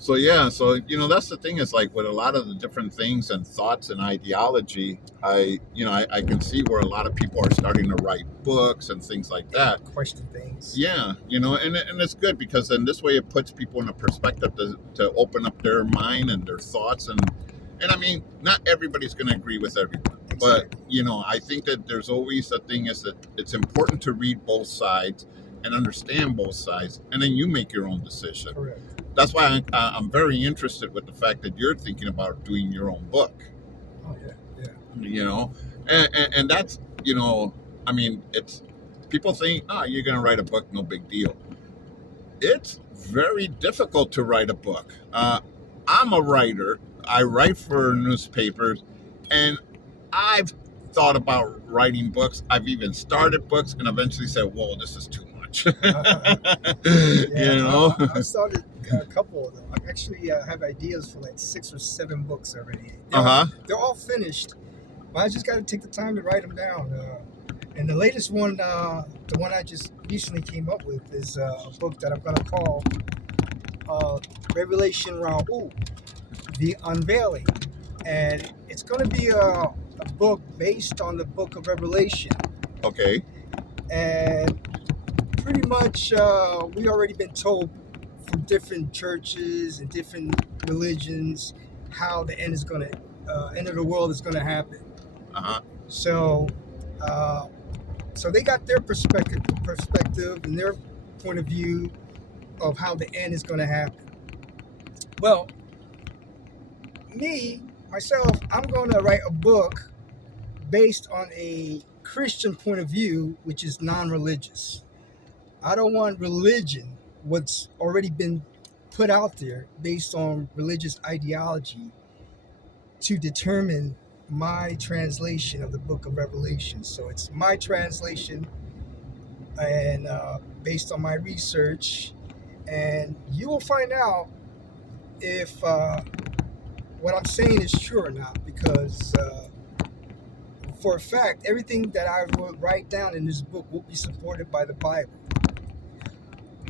So yeah, so that's the thing is like with a lot of the different things and thoughts and ideology, I can see where a lot of people are starting to write books and things like Yeah, that. question things. Yeah, and it's good because then this way it puts people in a perspective to open up their mind and their thoughts and I mean, not everybody's going to agree with everyone, but Exactly. I think that there's always a thing is that it's important to read both sides and understand both sides, and then you make your own decision. Correct. That's why I'm very interested with the fact that you're thinking about doing your own book. Oh yeah, yeah. You know, and that's I mean, it's people think, oh, you're going to write a book, no big deal. It's very difficult to write a book. I'm a writer. I write for newspapers, and I've thought about writing books. I've even started books and eventually said, "Whoa, this is too much." Yeah, I've started a couple of them. I actually have ideas for like 6 or 7 books already. They're all finished, but I just got to take the time to write them down. And the latest one, the one I just recently came up with, is a book that I'm going to call Revelation Rahu, The Unveiling. And it's going to be a book based on the book of Revelation. Okay. And pretty much we already been told from different churches and different religions how the end is going to end of the world is going to happen. So so they got their perspective and their point of view of how the end is going to happen. Well, myself, I'm going to write a book based on a Christian point of view, which is non-religious. I don't want religion, what's already been put out there based on religious ideology, to determine my translation of the book of Revelation. So it's my translation and based on my research. And you will find out if what I'm saying is true or not, because for a fact, everything that I will write down in this book will be supported by the Bible.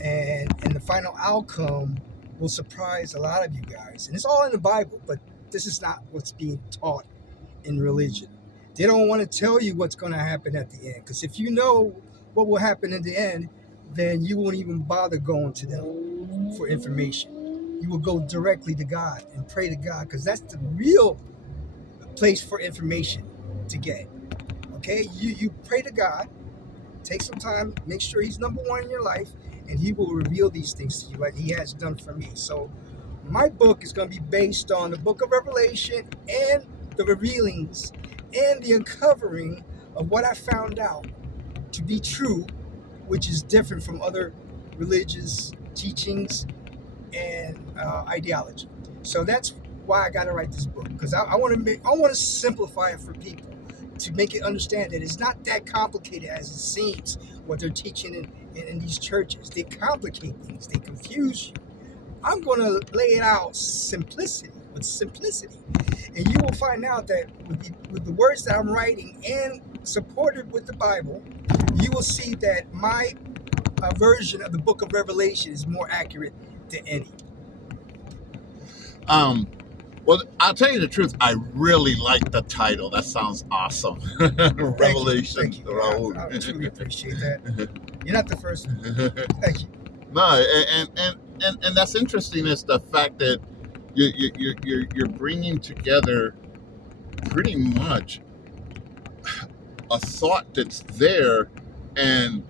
And the final outcome will surprise a lot of you guys. And it's all in the Bible, but this is not what's being taught in religion. They don't want to tell you what's going to happen at the end, because if you know what will happen in the end, then you won't even bother going to them for information. You will go directly to God and pray to God, because that's the real place for information to get. Okay, you pray to God, take some time, make sure He's number one in your life, and He will reveal these things to you like He has done for me. So my book is going to be based on the book of Revelation and the revealings and the uncovering of what I found out to be true, which is different from other religious teachings and ideology. So that's why I got to write this book, because I want to simplify it for people, to make it understand that it's not that complicated as it seems what they're teaching in these churches. They complicate things, they confuse you. I'm going to lay it out with simplicity, and you will find out that with the words that I'm writing and supported with the Bible, you will see that my version of the book of Revelation is more accurate than any. Well, I'll tell you the truth. I really like the title. That sounds awesome. Revelation. Thank you. I truly appreciate that. You're not the first one. Thank you. No, and that's interesting. Is the fact that you're bringing together pretty much a thought that's there, and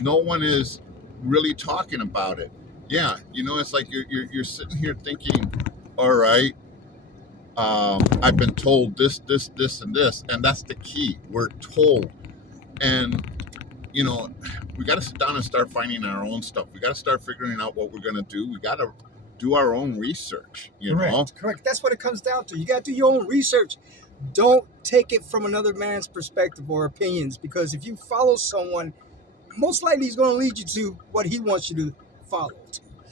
no one is really talking about it. Yeah, it's like you're sitting here thinking, all right. I've been told this, and this, and that's the key. We're told, and we got to sit down and start finding our own stuff. We got to start figuring out what we're going to do. We got to do our own research. Correct. That's what it comes down to. You got to do your own research. Don't take it from another man's perspective or opinions, because if you follow someone, most likely he's going to lead you to what he wants you to follow.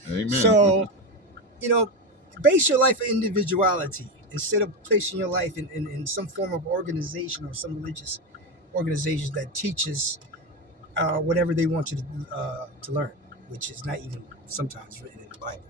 Amen. So, base your life on individuality instead of placing your life in some form of organization or some religious organization that teaches whatever they want you to learn, which is not even sometimes written in the Bible.